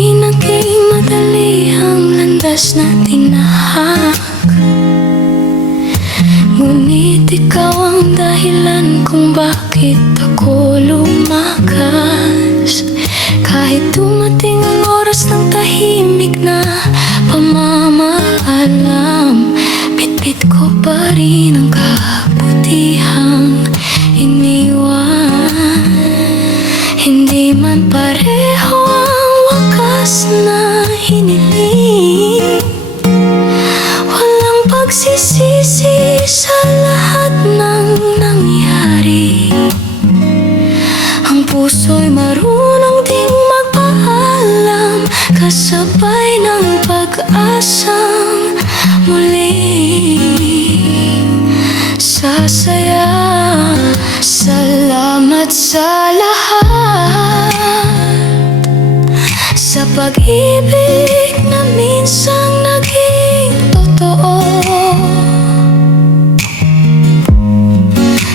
Di naging madali ang landas na tinahak, ngunit ikaw ang dahilan kung bakit ako lumakas. Kahit dumating ang oras ng tahimik na pamamaalam, bitbit ko pa rin ang kabutihang iniwan. Hindi man pareho ang wakas na hiniling, walang pagsisisi sa lahat ng nangyari. Ang puso'y marunong ding magpaalam, kasabay ng pag-asang muling sasaya. Salamat sa lahat, sa pag-ibig na minsang naging totoo.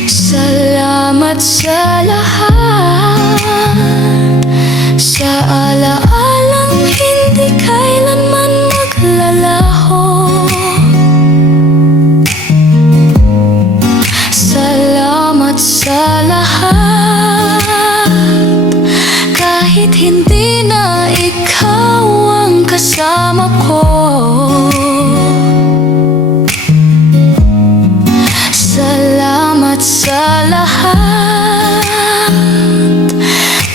Salamat sa lahat, sa alaalang hindi kailanman maglalaho. Salamat sa lahat, kahit hindi na ikaw ang kasama ko. Salamat sa lahat,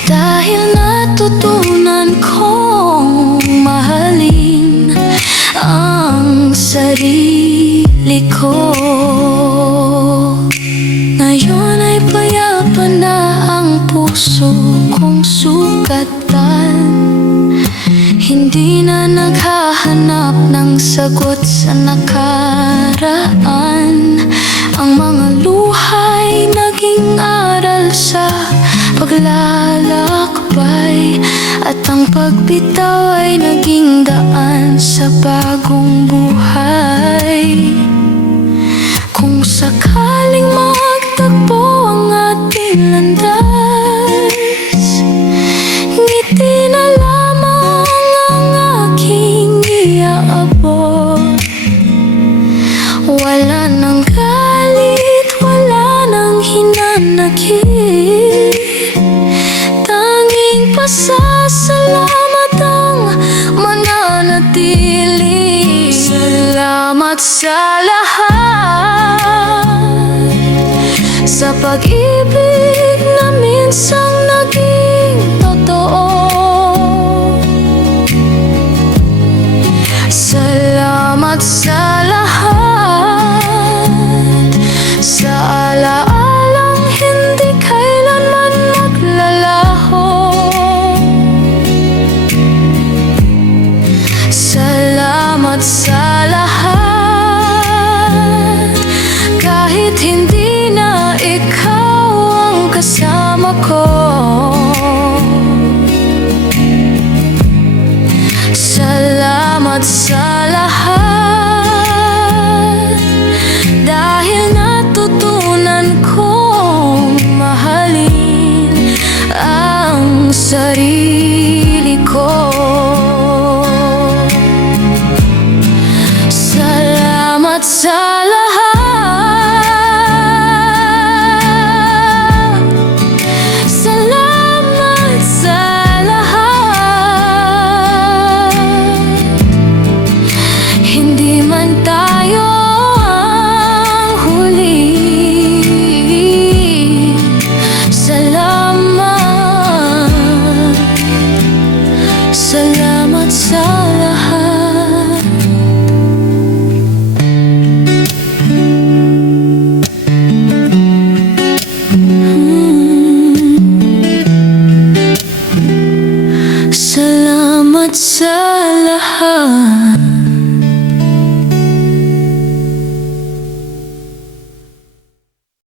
dahil natutunan kong mahalin ang sarili ko. Ngayon ay payapa na ang puso kong sugatan, hindi na naghahanap ng sagot sa nakaraan. Ang mga luhay naging aral sa paglalakbay, at ang pagbitaw ay naging daan sa bagong buhay. Kung sakaling magtagpo ang ating landas, ngiti na lamang ang aking iaabot. Wala nang galit, wala nang hinanakit, tanging pasasalamat ang mananatili. Salamat sa lahat, sa pag-ibig na minsang naging totoo. Salamat sa lahat, sa alaalang hindi kailanman maglalaho. Salamat sa lahat, kahit hindi na ikaw ang kasama ko. Salamat sa lahat, dahil natutunan kong mahalin ang sarili ko. Salamat sa